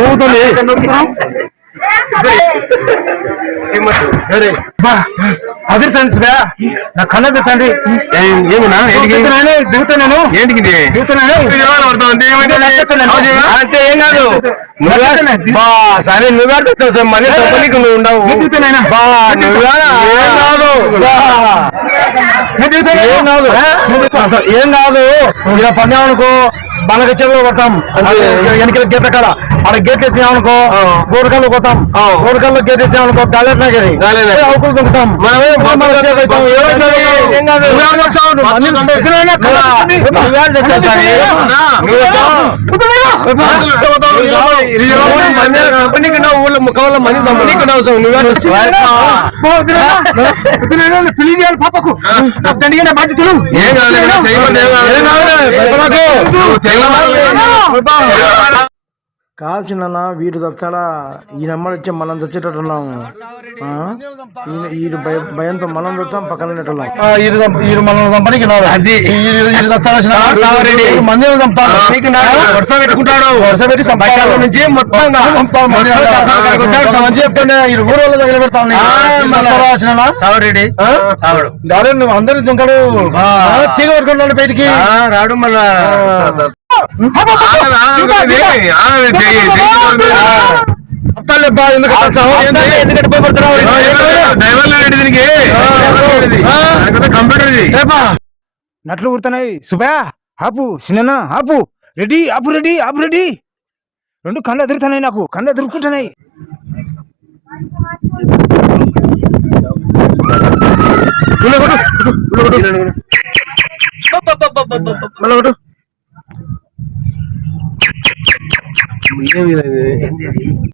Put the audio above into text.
ఊగుతుంది అదిరి తండ్రి నా కళ్ళ తండ్రి దిగుతున్నాను ఏంటికి దిగుతున్నాను అంటే ఏం కాదు సరే నువ్వే తెచ్చావు మనీ తప్పనికి నువ్వు ఉండవు దిగుతున్నాయినా ఏం కాదు ఇలా పన్నామనుకో బాలక చెరువులో కొడతాం వెనకల గేట్ల కాడ ఆడ గేట్లు ఎత్తినామనుకో గోడకల్లో పోతాం గోడకల్లో గేట్ ఎత్తినామనుకో గాలెట్ నగరి అవుకులు దుంకుతాం పెళ్లి చేయాలి పాపకు తండ్రి బాధ్యతలు కాసిన వీడు చచ్చాడా ఈ నెంబర్ వచ్చి మనం చచ్చేటట్టున్నాము ఈ భయంతో మనం చచ్చాం పక్కన మనం చంపడానికి మంది వరుస పెట్టుకుంటాడు వరుస పెట్టి నుంచి మొత్తం చెప్పండి ఊరు తగిలిపెడతా నువ్వు అందరూ దుంకడు తీగ పట్టుకుంటాడు బయటికి రాడు మళ్ళా నట్లు ఊరుతున్నాయి సుబా ఆపు చిన్న ఆపు రెడీ ఆపు రెడీ ఆపు రెడీ రెండు కళ్ళు ఎదురుతున్నాయి నాకు కళ్ళు ఎదుర్కొంటున్నాయి